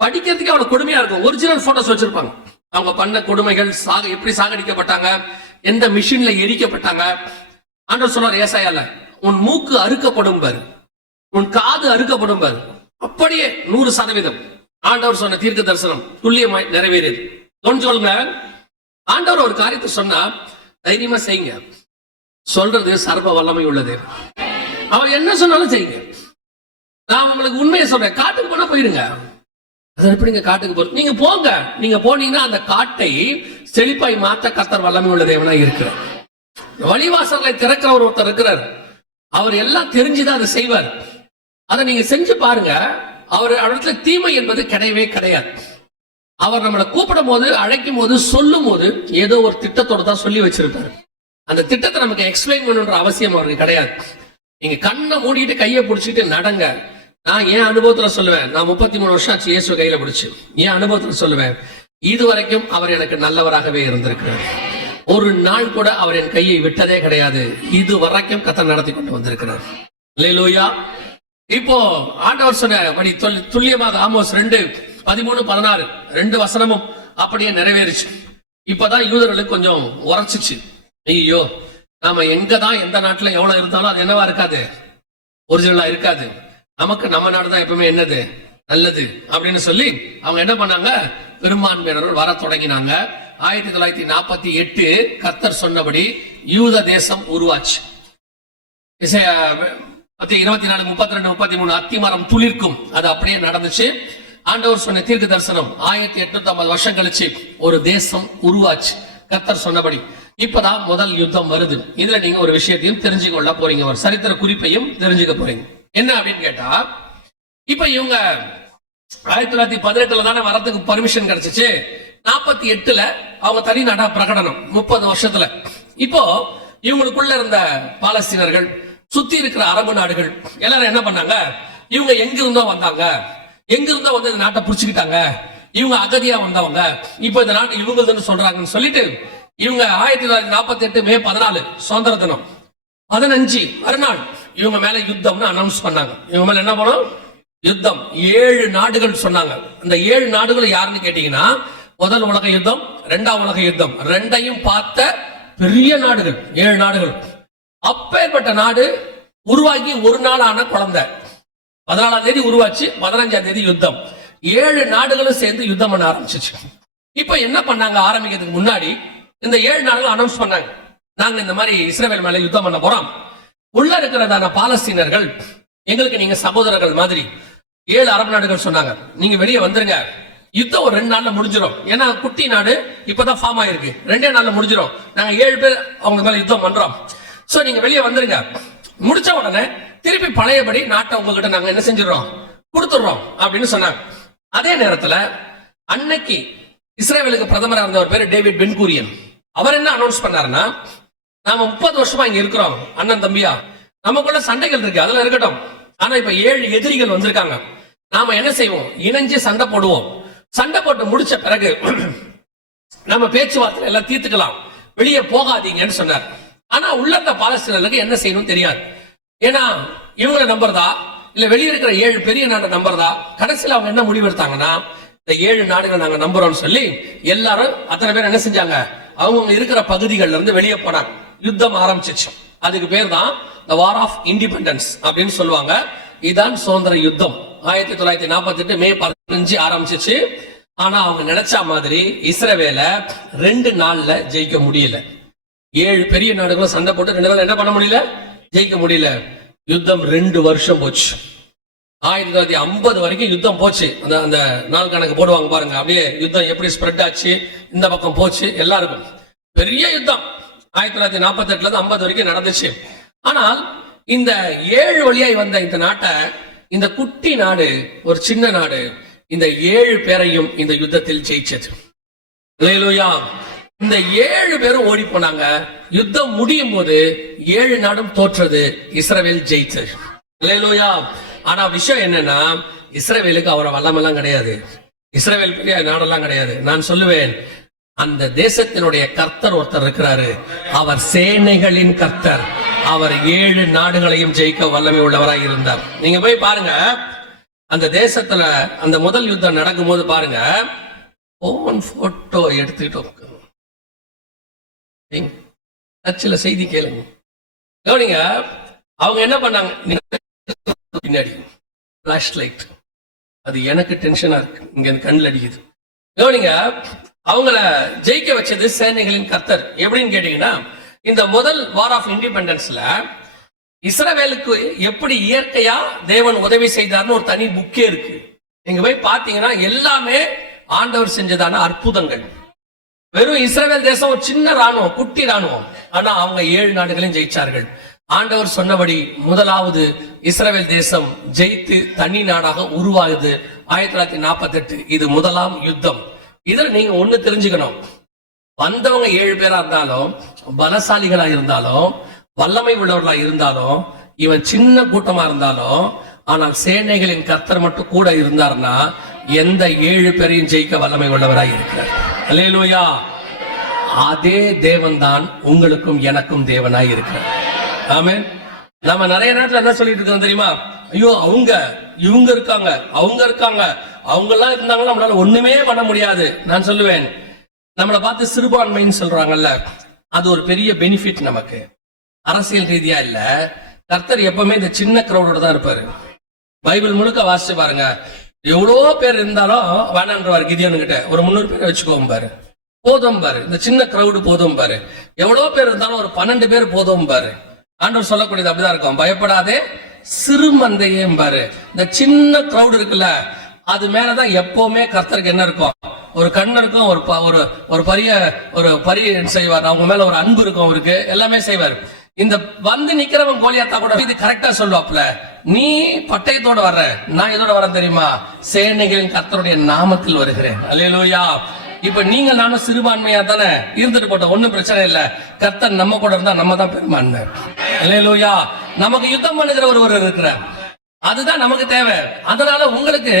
படிக்கிறதுக்கு அவ்வளவு கொடுமையா இருக்கும். ஒரிஜினல் போட்டோஸ் வச்சிருப்பாங்க, அவங்க பண்ண கொடுமைகள், எப்படி சாகடிக்கப்பட்டாங்க, எந்த மிஷின்ல எரிக்கப்பட்டாங்க. ஆண்டவர் சொல்றார் ஏசாயால, உன் மூக்கு அறுக்கப்படும் பாரு, உன் காது அறுக்கப்படும் பாரு. அப்படியே 100% ஆண்டவர் சொன்ன தீர்க்க தரிசனம் துல்லியமாய் நிறைவேறியது. சொல்லுங்க, ஆண்டவர் ஒரு காரியத்தை சொன்னா தைரியமா செய்யுங்க. சொல்றது சர்வ வல்லமை உள்ளது. அவர் என்ன சொன்னாலும் செய்யுங்க. நான் உங்களுக்கு உண்மையை சொல்றேன். காட்டுக்கு போனா போயிருங்க. அது எப்படிங்க காட்டுக்கு போறது? நீங்க போங்க. நீங்க போனீங்கன்னா அந்த காட்டை செழிப்பாய் மாற்ற கர்த்தர் வல்லமை உள்ள தேவனா இருக்கிறார். வழிவாசல்களை திறக்கிற ஒருத்தர் இருக்கிறார். அவர் எல்லாம் தெரிஞ்சுதான் அதை செய்வார். அதை நீங்க செஞ்சு பாருங்க. அவர் இடத்துல தீமை என்பது கிடையவே கிடையாது. அவர் நம்மளை கூப்பிடும் போது, அழைக்கும் போது, சொல்லும் போது ஏதோ ஒரு திட்டத்தோட தான் சொல்லி வச்சிருப்பாரு. அந்த திட்டத்தை நமக்கு எக்ஸ்பிளைன் பண்ணுன்ற அவசியம் அவருக்கு கிடையாது. நீங்க கண்ணை மூடிட்டு கையை பிடிச்சிட்டு நடங்க. நான் என் அனுபவத்துல சொல்லுவேன். நான் 33 வருஷம் ஆச்சு இயேசு கையில பிடிச்சு. என் அனுபவத்துல சொல்லுவேன், இதுவரைக்கும் அவர் எனக்கு நல்லவராகவே இருந்திருக்கிறார். ஒரு நாள் கூட அவர் என் கையை விட்டதே கிடையாது. இது வரைக்கும் கர்த்தர் நடத்தி கொண்டு வந்திருக்கிறார். அல்லேலூயா. இப்போ ஆண்டவர் சொன்னபடி துல்லியமாக ஆமோஸ் 2:13-16 2 வசனமும் அப்படியே நிறைவேறிச்சு. இப்பதான் யூதர்களுக்கு கொஞ்சம் உரைச்சிச்சு. ஐயோ, நாம எங்கதான் எந்த நாட்டுல எவ்வளவு இருந்தாலும் அது என்னவா இருக்காது, ஒரிஜினலா இருக்காது. நமக்கு நம்ம நாடுதான் எப்பவுமே என்னது நல்லது அப்படின்னு சொல்லி அவங்க என்ன பண்ணாங்க, பெரும்பான்மையினர்கள் வர தொடங்கினாங்க. 1948 கர்த்தர் சொன்னபடி யூத தேசம் உருவாச்சு. 24:32-33 அத்திமரம் துளிர்க்கும், அது அப்படியே நடந்துச்சு. ஆண்டவர் சொன்ன தீர்க்க தரிசனம் 1850 வருஷம் கழிச்சு ஒரு தேசம் உருவாச்சு கர்த்தர் சொன்னபடி. இப்பதான் முதல் யுத்தம் வருது. இதுல நீங்க ஒரு விஷயத்தையும் தெரிஞ்சுக்க கொள்ள போறீங்க, ஒரு சரித்திர குறிப்பையும் தெரிஞ்சுக்க போறீங்க. என்ன அப்படின்னு கேட்டா, இப்ப இவங்க 1918 தானே வரதுக்கு பர்மிஷன் கிடைச்சிச்சு. 48 அவங்க தனி நாடா பிரகடனம் 30 வருஷத்துல. இப்போ இவங்களுக்குள்ள இருந்த பாலஸ்தீனர்கள், சுத்தி இருக்கிற அரபு நாடுகள் எல்லாரும் என்ன பண்ணாங்க, இவங்க எங்க இருந்தோ வந்தாங்க, எங்க இருந்தோ வந்து இந்த நாட்டை புடிச்சுக்கிட்டாங்க, இவங்க அகதியா வந்தவங்க, இப்ப இந்த நாட்டு இவங்களுதுன்னு சொல்றாங்கன்னு சொல்லிட்டு இவங்க 1948 மே 14 சுதந்திர தினம் 15 மறுநாள் இவங்க மேல யுத்தம்னு அனௌன்ஸ் பண்ணாங்க. இவங்க மேல என்ன பண்ணும், யுத்தம். 7 நாடுகள் சொன்னாங்க. அந்த 7 நாடுகள் யாருன்னு கேட்டீங்கன்னா, முதல் உலக யுத்தம், 2ஆம் உலக யுத்தம் ரெண்டையும் பார்த்த பெரிய நாடுகள் 7 நாடுகள். அப்பேற்பட்ட நாடு உருவாகி ஒரு நாள் ஆன குழந்தை. 14ஆம் தேதி உருவாச்சு, 15ஆம் தேதி யுத்தம். 7 நாடுகளும் சேர்ந்து யுத்தம் பண்ண ஆரம்பிச்சிச்சு. இப்ப என்ன பண்ணாங்க, ஆரம்பிக்கிறதுக்கு முன்னாடி இந்த 7 நாடுகள் அனௌன்ஸ் பண்ணாங்க, நாங்க இந்த மாதிரி இஸ்ரவேல் மேல யுத்தம் பண்ண போறோம். உள்ள இருக்கிறதான பாலஸ்தீனர்கள் எங்களுக்கு நீங்க சகோதரர்கள் மாதிரி. 7 அரபு நாடுகள் சொன்னாங்க, நீங்க வெளியே வந்துருங்க, யுத்தம் ஒரு 2 நாள்ல முடிஞ்சிடும். ஏன்னா குட்டி நாடு இப்பதான் ஃபார்ம் ஆயிருக்கு, 2 நாள்ல முடிஞ்சிடும். நாங்க 7 பேர் அவங்க மேல யுத்தம் பண்றோம். சோ நீங்க வெளியே வந்துருங்க. முடிச்ச உடனே திருப்பி பழையபடி நாட்டை உங்ககிட்ட நாங்க என்ன செஞ்சிடறோம், கொடுத்துடுறோம் அப்படின்னு சொன்னாங்க. அதே நேரத்துல அன்னைக்கு இஸ்ரேலுக்கு பிரதமரா இருந்த ஒரு பேரு டேவிட் பென்கூரியன். அவர் என்ன அனௌன்ஸ் பண்ணாருன்னா, நாம 30 வருஷமா இங்க இருக்கிறோம் அண்ணன் தம்பியா, நமக்குள்ள சண்டைகள் இருக்கு, அதெல்லாம் இருக்கட்டும். ஆனா இப்ப 7 எதிரிகள் வந்திருக்காங்க. நாம என்ன செய்வோம், இணைஞ்சு சண்டை போடுவோம். சண்டை போட்டு முடிச்ச பிறகு நம்ம பேச்சுவார்த்தை எல்லாம் தீர்த்துக்கலாம், வெளியே போகாதீங்கன்னு சொன்னார். ஆனா உள்ள இருந்த பாலஸ்தீனர்களுக்கு என்ன செய்யணும் தெரியாது. ஏன்னா இவங்களை நம்புறதா இல்ல வெளியே இருக்கிற 7 பெரிய நாட்டை நம்புறதா. கடைசியில் அவங்க என்ன முடிவு எடுத்தாங்கன்னா, இந்த 7 நாடுகளை நாங்க நம்புறோம்னு சொல்லி எல்லாரும் அத்தனை பேர் என்ன செஞ்சாங்க, அவங்க இருக்கிற பகுதிகள்ல இருந்து வெளியே போனாங்க. யுத்தம் ஆரம்பிச்சிச்சு. அதுக்கு பேர் தான் the war of independence அப்படின்னு சொல்லுவாங்க. இதுதான் சுதந்திர யுத்தம். 1948 மே 15 ஆரம்பிச்சிச்சு. ஆனா அவங்க நினைச்ச மாதிரி இஸ்ரவேல 2 நாள்ல ஜெயிக்க முடியல. 7 பெரிய நாடுகளும் சண்டை போட்டு 2 நாள் என்ன பண்ண முடியல, ஜெயிக்க முடியல. யுத்தம் 2 வருஷம் போச்சு. 1950 வரைக்கும் யுத்தம் போச்சு. அந்த நாள் கணக்கு போடுவாங்க பாருங்க, அப்படியே யுத்தம் எப்படி ஸ்ப்ரெட் ஆச்சு, இந்த பக்கம் போச்சு. எல்லாருக்கும் பெரிய யுத்தம் 1948 இருந்து 50 வரைக்கும் நடந்துச்சு. ஆனால் இந்த 7 வழியாய் வந்த இந்த நாட்டை, இந்த குட்டி நாடு, ஒரு சின்ன நாடு, இந்த 7 பேரையும் இந்த யுத்தத்தில் ஜெயிச்சது. அல்லேலூயா. இந்த 7 பேரும் ஓடி போனாங்க. யுத்தம் முடியும் போது 7 நாடும் தோற்றது, இஸ்ரவேல் ஜெயிச்சது. அல்லேலூயா. ஆனா விஷயம் என்னன்னா, இஸ்ரவேலுக்கு அவரை வல்லமெல்லாம் கிடையாது, இஸ்ரவேல் பெரிய நாடெல்லாம் கிடையாது. நான் சொல்லுவேன், அந்த தேசத்தினுடைய கர்த்தர் ஒருத்தர் இருக்கிறாரு, அவர் சேனைகளின் கர்த்தர். அவர் 7 நாடுகளையும் ஜெயிக்க வல்லமை உள்ளவராய் இருந்தார். நீங்க போய் பாருங்க, அந்த தேசத்துல அந்த முதல் யுத்தம் நடக்கும் போது பாருங்க, போன் போட்டோ எடுத்துக்கிட்டோம். சில செய்தி கேளுங்க, கவனிங்க. அவங்க என்ன பண்ணாங்க, பின்னாடி பிளாஷ் லைட், அது எனக்கு டென்ஷனா இருக்கு, இங்க கண்ணில் அடிக்குது. கவனிங்க, அவங்கள ஜெயிக்க வச்சது சேனைகளின் கர்த்தர். எப்படின்னு கேட்டீங்கன்னா, இந்த முதல் வார் ஆஃப் இண்டிபெண்டன்ஸ்ல இஸ்ரவேலுக்கு எப்படி இயற்கையா தேவன் உதவி செய்தார்னு ஒரு தனி புக்கே இருக்கு. நீங்க போய் பாத்தீங்கன்னா எல்லாமே ஆண்டவர் செஞ்சதான அற்புதங்கள். வெறும் இஸ்ரவேல் தேசம் ஒரு சின்ன ராணுவம், குட்டி ராணுவம், ஆனா அவங்க 7 நாடுகளையும் ஜெயிச்சார்கள். ஆண்டவர் சொன்னபடி முதலாவது இஸ்ரவேல் தேசம் ஜெயித்து தனி நாடாக உருவாகுது 1948. இது முதலாம் யுத்தம். இதுல நீங்க ஒண்ணு தெரிஞ்சுக்கணும், வந்தவங்க 7 பேரா இருந்தாலும், பலசாலிகளா இருந்தாலும், வல்லமை உள்ளவர்களா இருந்தாலும், இவன் சின்ன கூட்டமா இருந்தாலும், ஆனால் சேனைகளின் கர்த்தர் மட்டும் கூட இருந்தார்னா எந்த 7 பேரையும் ஜெயிக்க வல்லமை உள்ளவராய் இருக்கிறார். அல்லேலூயா. அதே தேவன் தான் உங்களுக்கும் எனக்கும் தேவனாய் இருக்கிறார். ஆமென். நம்ம நிறைய நேரத்துல என்ன சொல்லிட்டு இருக்கோம் தெரியுமா? ஐயோ, இவங்க இருக்காங்க, அவங்க எல்லாம் இருந்தாங்கன்னா நம்மளால ஒண்ணுமே பண்ண முடியாது. நான் சொல்லுவேன், நம்மளை பார்த்து சிறுபான்மைன்னு சொல்றாங்கல்ல, அது ஒரு பெரிய பெனிஃபிட் நமக்கு. அரசியல் ரீதியா இல்ல, கர்த்தர் எப்பவுமே இந்த சின்ன கிரௌடோட தான் இருப்பாரு. பைபிள் முழுக்க வாசிச்சு பாருங்க, எவ்வளோ பேர் இருந்தாலும் வேணான்றவார் கிதியோனு கிட்ட, ஒரு 300 பேர் வச்சுக்கோங்க பாரு, போதும் பாரு, இந்த சின்ன கிரௌடு போதும் பாரு. எவ்வளோ பேர் இருந்தாலும் ஒரு 12 பேர் போதும் பாரு. ஆண்டவர் சொல்லக்கூடியது அப்படிதான் இருக்கும், பயப்படாதே சிறு மந்தையே பாரு. இந்த சின்ன கிரௌடு இருக்குல்ல, அது மேலதான் எப்பவுமே கர்த்தருக்கு என்ன இருக்கும், ஒரு கண் இருக்கும், ஒரு பரிய செய்வார், அவங்க மேல ஒரு அன்பு இருக்கும், அவருக்கு எல்லாமே செய்வார். இந்த வந்து நிக்கிறவன் கோலியாத்தா கூட இது கரெக்டா சொல்லுவாப்ல, நீ பட்டயத்தோட வர்ற, நான் இதோட வரேன் தெரியுமா, சேனைகளின் கர்த்தருடைய நாமத்தில் வருகிறேன். அல்லேலூயா. இப்ப நீங்க நானும் சிறுபான்மையா தானே இருந்துட்டு போட்டோம், ஒண்ணும் பிரச்சனை இல்ல. கர்த்தர் நம்ம கூட இருந்தா நம்ம தான் பெருமான்மை. அல்லேலூயா. நமக்கு யுத்தம் பண்ணுகிற ஒருவர் இருக்கிறார், அதுதான் நமக்கு தேவை. அதனால உங்களுக்கு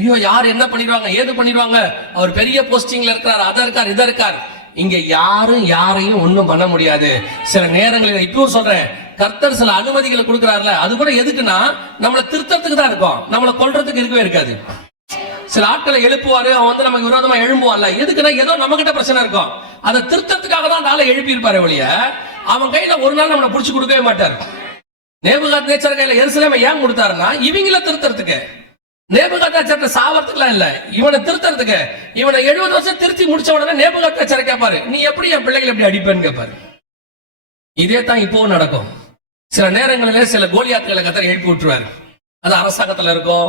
ஐயோ யார் என்ன பண்ணிடுவாங்க, ஏது பண்ணிடுவாங்க, அவர் பெரிய போஸ்டிங்ல இருக்கிறார், அத இருக்கார், இத இருக்கார். இங்க யாரையும் ஒண்ணும் பண்ண முடியாது. சில நேரங்களில் இப்பவும் சொல்றேன், கர்த்தர் சில அனுமதிகளை கொடுக்கிறார்ல, அது கூட எதுக்குன்னா நம்மளை திருத்தத்துக்கு தான் இருக்கும், நம்மளை கொல்றதுக்கு இருக்கவே இருக்காது. சில ஆட்களை எழுப்புவாரு, அவன் வந்து நமக்கு விரோதமா எழும்புவான்ல, எதுக்குன்னா ஏதோ நம்ம கிட்ட பிரச்சனை இருக்கும், அதை திருத்தத்துக்காக தான் அந்த ஆளை எழுப்பி இருப்பாரு ஒழிய அவன் கையில ஒரு நாள் நம்மளை புடிச்சு கொடுக்கவே மாட்டார். நேபுகாத்நேச்சர் கையில எருசலேமை ஏன் கொடுத்தாருன்னா இவங்கள திருத்தறதுக்கு. நேபுகாத்நேச்சர் சாவறதுக்குலாம் இல்ல, இவனை திருத்தறதுக்கு. இவனை 70 வருஷம் திருத்தி முடிச்ச உடனே நேபுகாத்நேச்சர் கேட்பாரு, நீ எப்படி என் பிள்ளைகளை எப்படி அடிப்பேன்னு கேட்பாரு. இதே தான் இப்பவும் நடக்கும். சில நேரங்களிலே சில கோலியாத்துகளை கர்த்தர் எழுப்பி விட்டுருவாரு. அது அரசாங்கத்துல இருக்கும்,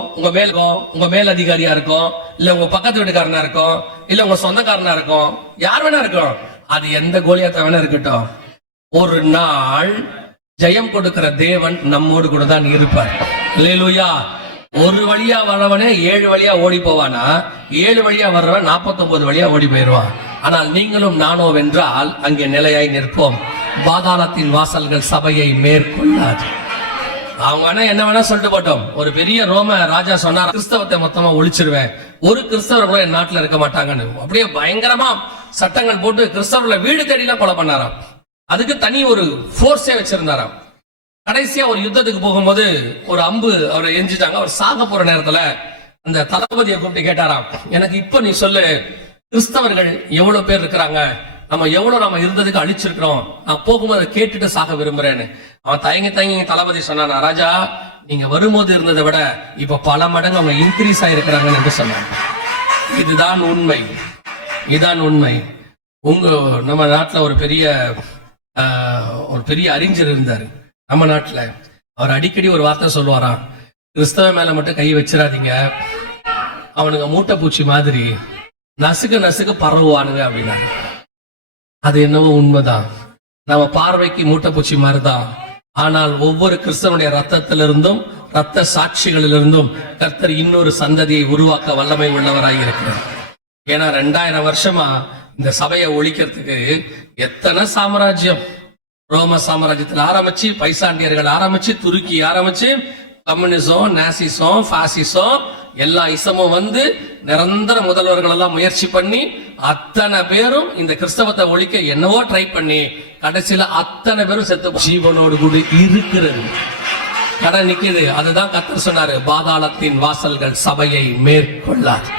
உங்க மேல் அதிகாரியா இருக்கும், இல்ல உங்க பக்கத்து வீட்டுக்காரனா இருக்கும், இல்ல உங்க சொந்தக்காரனா இருக்கும், யார் வேணா இருக்கும். அது எந்த கோலியாத்த வேணா இருக்கட்டும், ஒரு நாள் ஜெயம் கொடுக்கிற தேவன் நம்மோடு கூட தான் இருப்பார். அல்லேலூயா. ஒரு வழியா வரவனே 7 வழியா ஓடி போவானா, 7 வழியா வர்றவன் 49 வழியா ஓடி போயிடுவான். ஆனால் நீங்களும் நானோ வென்றால் அங்கே நிலையாய் நிற்போம். பாதாளத்தின் வாசல்கள் சபையை மேற்கொள்ளாது. அவங்க வேணா என்ன வேணா சொல்லிட்டு போட்டோம். ஒரு பெரிய ரோம ராஜா சொன்னார், கிறிஸ்தவத்தை மொத்தமா ஒழிச்சிருவேன், ஒரு கிறிஸ்தவர் கூட என் நாட்டுல இருக்க மாட்டாங்கன்னு. அப்படியே பயங்கரமா சட்டங்கள் போட்டு கிறிஸ்தவர்களை வீடு தேடிலாம் கொலை பண்ணாராம். அதுக்கு தனி ஒரு போர்ஸே வச்சிருந்தாராம். கடைசியா ஒரு யுத்தத்துக்கு போகும்போது ஒரு அம்பு அவரை எஞ்சிட்டாங்க. அவர் சாக போற நேரத்துல அந்த தளபதியை கூப்பிட்டு கேட்டாராம், எனக்கு இப்ப நீ சொல்லு, கிறிஸ்தவர்கள் எவ்வளவு பேர் இருக்கிறாங்க, நம்ம இருந்ததுக்கு அழிச்சிருக்கிறோம், நான் போகும்போது கேட்டுட்டு சாக விரும்புறேன்னு. அவன் தயங்கி தளபதி சொன்னானா, ராஜா நீங்க வரும்போது இருந்ததை விட இப்ப பல மடங்கு அவங்க இன்க்ரீஸ் ஆயிருக்கிறாங்கன்னு என்று சொன்னாங்க. இதுதான் உண்மை. நம்ம நாட்டுல ஒரு பெரிய அறிஞர் இருந்தாரு நம்ம நாட்டுல. அவர் அடிக்கடி ஒரு வார்த்தை சொல்லுவாராம், கிறிஸ்தவ மேல மட்டும் கை வச்சிடாதீங்க, அவனுங்க மூட்டை பூச்சி மாதிரி நசுக்கு பரவுவானுங்க அப்படின்னாரு. அது என்னவோ உண்மைதான், நம்ம பார்வைக்கு மூட்டை பூச்சி மாதிரிதான். ஆனால் ஒவ்வொரு கிறிஸ்தவனுடைய ரத்தத்திலிருந்தும் ரத்த சாட்சிகளிலிருந்தும் கர்த்தர் இன்னொரு சந்ததியை உருவாக்க வல்லமை உள்ளவராய் இருக்கிறார். ஏன்னா 2000 வருஷமா இந்த சபையை ஒழிக்கிறதுக்கு எத்தனை சாம்ராஜ்யம், ரோம சாம்ராஜ்யத்தில் ஆரம்பிச்சு, பைசாண்டியர்கள் ஆரம்பிச்சு, துருக்கி ஆரம்பிச்சு, கம்யூனிசம், நாசிசம், பாசிசம், எல்லா இசமும் வந்து நிரந்தர முதல்வர்கள் எல்லாம் முயற்சி பண்ணி அத்தனை பேரும் இந்த கிறிஸ்தவத்தை ஒழிக்க என்னவோ ட்ரை பண்ணி கடைசியில அத்தனை பேரும் செத்து ஜீவனோடு கூட இருக்கிறது கடை நிக்குது. அதுதான் கர்த்தர் சொன்னாரு, பாதாளத்தின் வாசல்கள் சபையை மேற்கொள்ளாது.